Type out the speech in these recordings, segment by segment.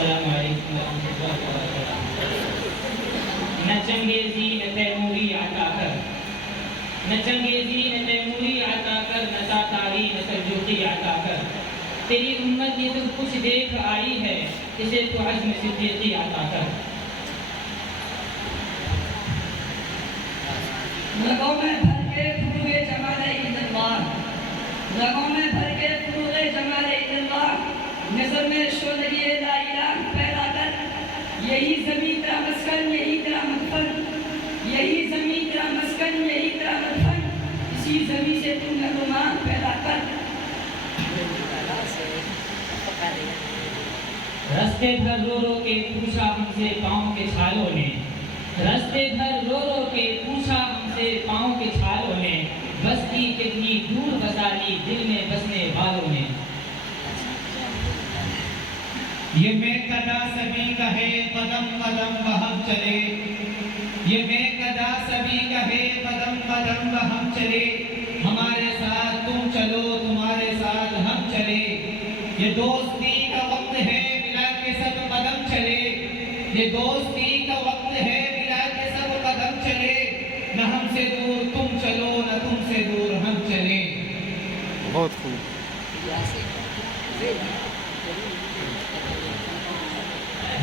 السلام علیکم ورحمۃ اللہ وبرکاتہ۔ نہ چنگیزی نہ تیموری عطا کر، نہ چنگیزی نہ تیموری عطا کر، نہ تاتاری نہ سلجوقی عطا کر۔ تیری امت یہ سب کچھ دیکھ آئی ہے، اسے تو عزم صدیقی عطا کر۔ رگوں میں بھر کے فروغ جمال اللہ، رگوں میں بھر کے فروغ جمال اللہ، نظر میں شعلۂ لا الہ پیدا کر۔ یہی زمین تیرا مسکن، یہی تیرا مدفن، یہی زمین تیرا مسکن، یہی تیرا مدفن، اسی زمین سے تو مہربان پیدا کر۔ رستے بھر رو رو کے پوچھا ہم سے پاؤں کے چھالوں نے، رستے بھر رو رو کے پوچھا ہم سے پاؤں کے چھالوں نے، بستی کتنی دور بسا لی دل میں بسنے والوں نے۔ یہ میں قدا سبھی کہے قدم قدم بہم چلے، یہ میں قدا سبھی کہے قدم قدم بہم چلے، ہمارے ساتھ تم چلو تمہارے ساتھ ہم چلے، یہ دوستی کا وقت ہے ملا کے سب قدم چلے، یہ دوستی کا وقت ہے ملا کے سب قدم چلے، نہ ہم سے دور تم چلو نہ تم سے دور ہم چلے۔ بہت خوب۔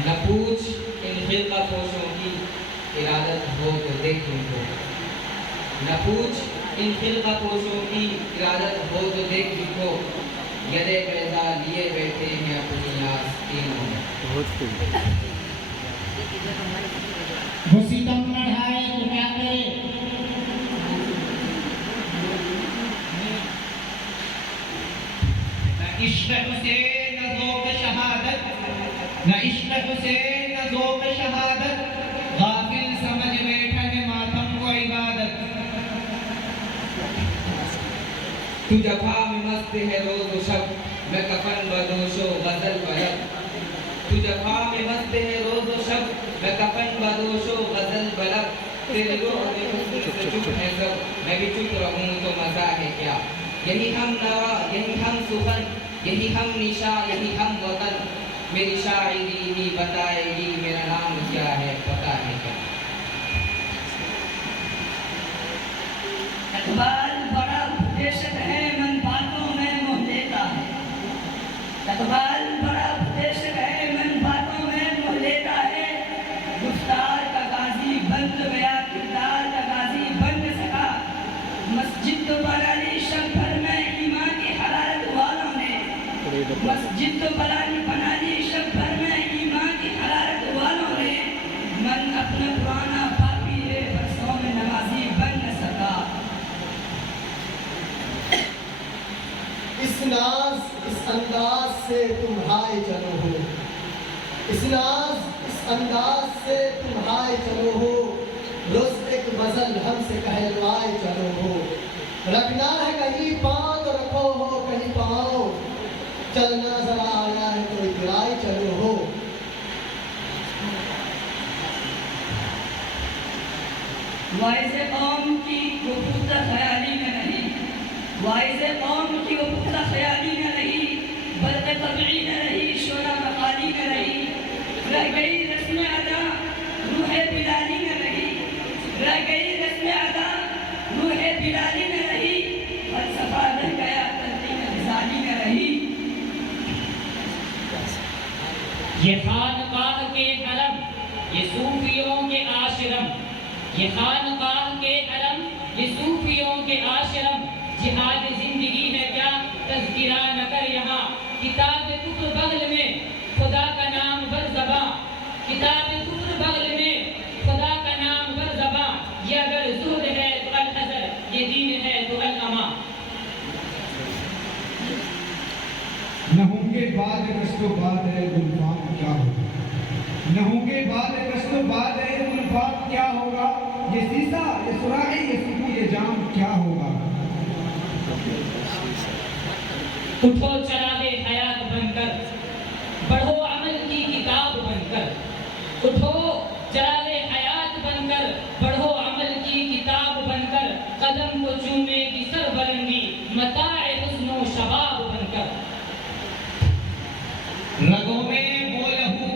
نہ پوچھ ان خلقہ پوشوں کی ارادت ہو تو دیکھ ان کو، نہ پوچھ ان خلقہ پوشوں کی ارادت ہو تو دیکھ ان کو، یدے بیضا لیے بیٹھے ہیں اپنی آستینوں میں۔ بہت خوب۔ وہ ستم بڑھائے تو کیا کرے، نہ عشق حسین نہ ذوق شہادت، نہ عشق حسین نہ ذوق شہادت، غافل سمجھ بیٹھا ہے ماتم کو عبادت۔ تو جفا میں مست ہے روز و شب، میں کفن بدوش و غزل بلب، تو جفا میں مست ہے روز و شب، میں کفن بدوش و غزل بلب، تیرے روح میں حسن سے چپ ہے سب، میں بھی چپ رہوں تو مزہ ہے کیا۔ یہی ہم نوا یہی ہم سخن، یہی ہم نشا یہی ہم وطن، میری شاعری ہی بتائے گی میرا نام کیا ہے پتہ ہے کیا۔ اقبال بڑا بھدیشک ہے من باتوں میں موہ لیتا ہے، اقبال بڑا بھدیشک ہے من باتوں میں موہ لیتا ہے، گفتار کا غازی بن تو گیا کردار کا غازی بن نہ سکا، مسجد تو بنا لی شب بھر میں ایمان کی حرارت والوں نے، مسجد تو بنا لی شب بھر میں ایمان کی حرارت والوں نے، من اپنا پرانا پاپی ہے برسوں میں نمازی بن نہ سکا۔ اس ناز اس انداز سے تم ہائے چلو ہو، اس ناز اس انداز سے تم ہائے چلو ہو، روز ایک غزل ہم سے کہلوائے چلو ہو، رکھنا ہے کہیں پاؤں تو رکھو ہو کہیں پاؤں، چلنا ذرا آیا ہے تو گرائے چلو ہو۔ وائز قوم کی وہ پختہ خیالی میں نہیں، وائز قوم کی وہ پختہ خیالی میں رہی، برق طبعی میں رہی، شعلہ مقالی میں رہی، رہ گئی رسم ادا روح بلالی میں رہی، رہ گئی رسم ادا روح بلالی میں رہی، فلسفہ رہ گیا تلقین غزالی میں رہی۔ یہ خانقاہ کے علم، یہ صوفیوں کے آشرم، یہ خانقاہ کے علم، یہ صوفیوں کے آشرم، جہاد زندگی ہے کیا تذکرہ نہ کر یہاں، کتاب کفر بغل میں خدا کا نام بر زباں، کتاب کفر بغل میں خدا کا نام بر زباں، یہ اگر زہد ہے تو الحذر، یہ دین ہے تو الامان۔ نہ ہوں گے بعد کشت و بعد ہے گلفام کیا ہوگا، نہ ہوں گے بعد کشت و بعد ہے گلفام کیا ہوگا، یہ سیسا یہ سراہی یہ سکو یہ جام کیا ہوگا۔ اٹھو چراغ حیات بن کر، بڑھو عمل کی کتاب بن کر، اٹھو چراغ حیات بن کر، بڑھو عمل کی کتاب بن کر، قدم کو چومے کی سر بلندی متاع حسن و شباب بن کر۔ رگوں میں وہ لہو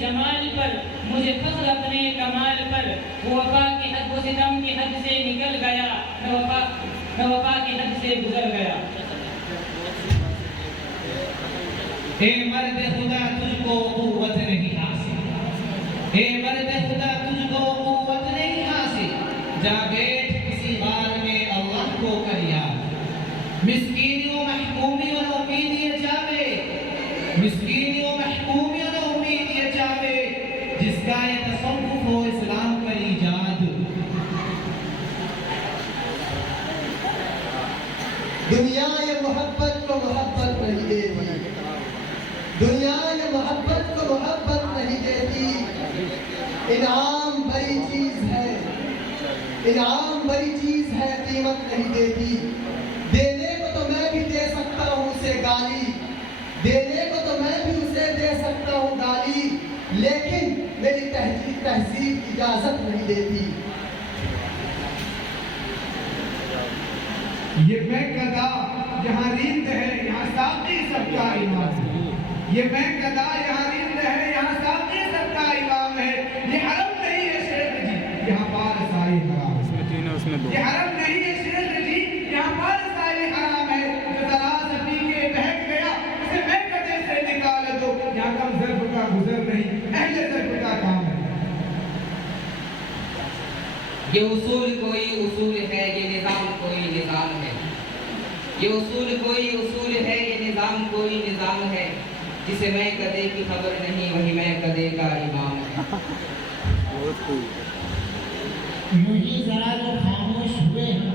جمال پر، مجھے فخر اپنے کمال پر، وہ وفا کی حد، وہ ستم کی حد سے نکل گیا، میں وفا کی حد سے گزر گیا۔ اے مرد خدا تجھ کو قوت نہیں حاصل، اے مرد خدا تجھ کو قوت نہیں حاصل، جا بیٹھ کسی غار میں اللہ کو کر یاد، مسکینی و محکومی و امیدی جاوے، مسکینی و محکومی و امیدی جاوے، جس کا یہ تصوف ہو اسلام پر ایجاد۔ دنیا یہ محبت کو محبت نہیں دیتی، دنیا یہ محبت کو محبت نہیں دیتی، انعام بڑی چیز ہے، انعام بڑی چیز ہے، قیمت نہیں دیتی۔ دینے کو تو میں بھی دے سکتا ہوں اسے گالی، دینے کو تو میں بھی اسے دے سکتا ہوں گالی، لیکن میری تہذیب اجازت نہیں دیتی۔ یہ میں گدا یہاں ریند ہے، یہاں ساقی سب کا امام ہے، یہ میں گدا یہاں ریند ہے، یہاں ساقی سب کا امام ہے، یہ حرم نہیں ہے شیخ جی، یہاں پارسائی حرام ہے، یہ حرم نہیں ہے شیخ جی، یہاں پارسائی حرام ہے، جو دراز پی کے بہک گیا اسے میں گدے سے نکال دو، یہاں کم ظرف کا گزر نہیں، اہل ظرف کا کام ہے۔ یہ اصول کوئی اصول ہے، یہ نظام کوئی نظام ہے، یہ اصول کوئی اصول ہے، یہ نظام کوئی نظام ہے، جسے میں کدے کی خبر نہیں وہی میں کدے کا امام ہے۔ یوں ہی ذرا جو خاموش ہوئے ہم،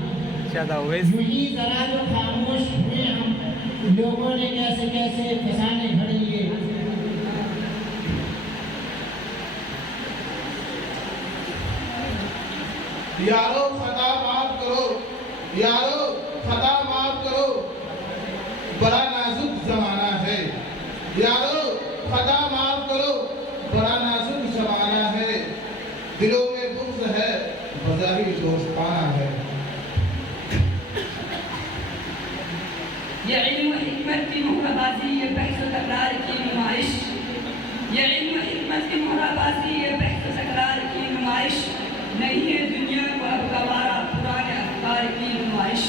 یوں ہی ذرا جو خاموش ہوئے ہم، لوگوں نے کیسے کیسے فسانے گھڑ لیے۔ یارو خطا معاف کرو، یارو خطا معاف کرو، بڑا نازک زمانہ ہے، یارو خطا معاف کرو، بڑا نازک زمانہ ہے، دلوں میں بغض ہے، بظاہر دوستانہ ہے۔ یہ علم و حکمت کی مہرہ بازی، یہ بحث و تکرار کی نمائش، یہ علم و حکمت کی مہرہ بازی، یہ بحث و تکرار کی نمائش، نہیں ہے دنیا کو اب گوارا پرانے افکار کی نمائش۔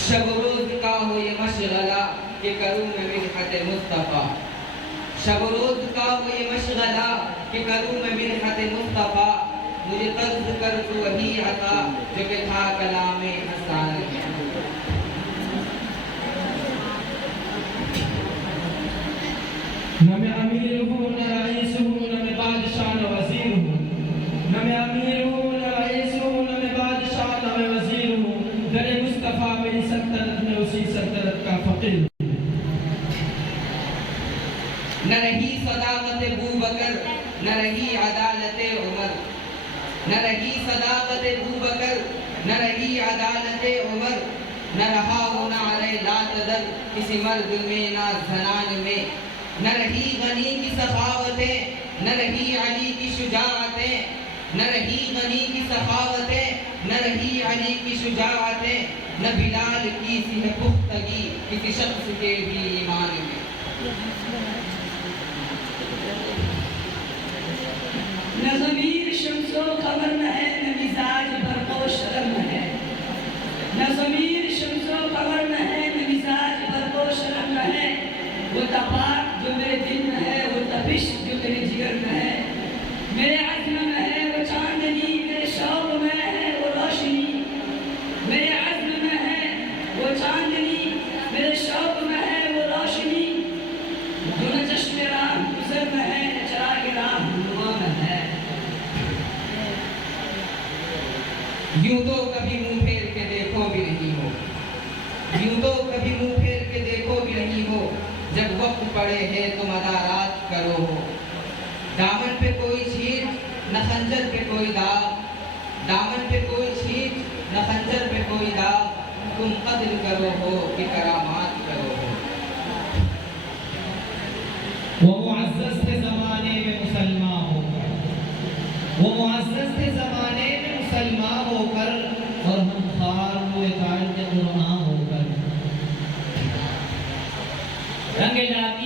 شب و روز کا ہو یہ مشغلہ کہ کروں میں مدحت مصطفیٰ، شب و روز کا ہو یہ مشغلہ کہ کروں میں مدحت مصطفیٰ، مجھے قرض کر تو وہی عطا جو کہ تھا کلام حسان میں۔ نہ میں امیر ہوں نہ رئیس ہوں نہ میں بادشاہ نہ وزیر ہوں، نہ میں امیر ہوں نہ رئیس ہوں نہ میں بادشاہ نہ میں وزیر ہوں، در مصطفیٰ میری سلطنت میں اسی سلطنت کا فقیر ہوں۔ نہ رہی صداقت بوبکر نہ رہی عدالت عمر، نہ رہی صداقت بوبکر نہ رہی عدالت عمر، نہ رہا وہ نعرہ لا تدر کسی مرد میں نہ زنان میں، نہ رہی غنی کی سخاوتیں نہ رہی علی کی شجاعتیں، نہ رہی غنی کی سخاوتیں نہ رہی علی کی شجاعتیں، نہ بلال کی سی ہے پختگی کسی شخص کے بھی ایمان میں۔ نہ ضمیر شمس و قمر نہ ہے، نہ مزاج برق و شرم ہے، نہ ضمیر شمس و قمر نہ ہے، نہ مزاج برق و شرم نہ ہے، وہ تپاک جو میرے دل میں ہے، وہ تپش جو میرے جگر میں ہے، میرے عزم میں ہے وہ چاندنی، میرے شوق میں ہے وہ روشنی، میرے عزم میں ہے وہ چاندنی، میرے شوق میں ہے وہ روشنی، جو نہ چشم راہ گزر میں ہے نہ چراغ راہ نما میں ہے۔ یوں تو کبھی منہ پھیر کے دیکھو بھی نہیں ہو، یوں تو کبھی منہ پھیر کے دیکھو بھی نہیں ہو، جب وقت پڑے ہے تو مدارات کرو ہو، دامن پہ کوئی چھینٹ نہ خنجر پہ کوئی داغ، دامن پہ کوئی چھینٹ نہ خنجر پہ کوئی داغ، تم قتل کرو ہو کہ کرامات کرو ہو۔ وہ معزز تھے زمانے میں مسلمان ہو کر، وہ معزز تھے زمانے میں مسلمان ہو کر، اور ہم خوار ہوئے تاج قرآن ہو کر۔ رنگ لاتی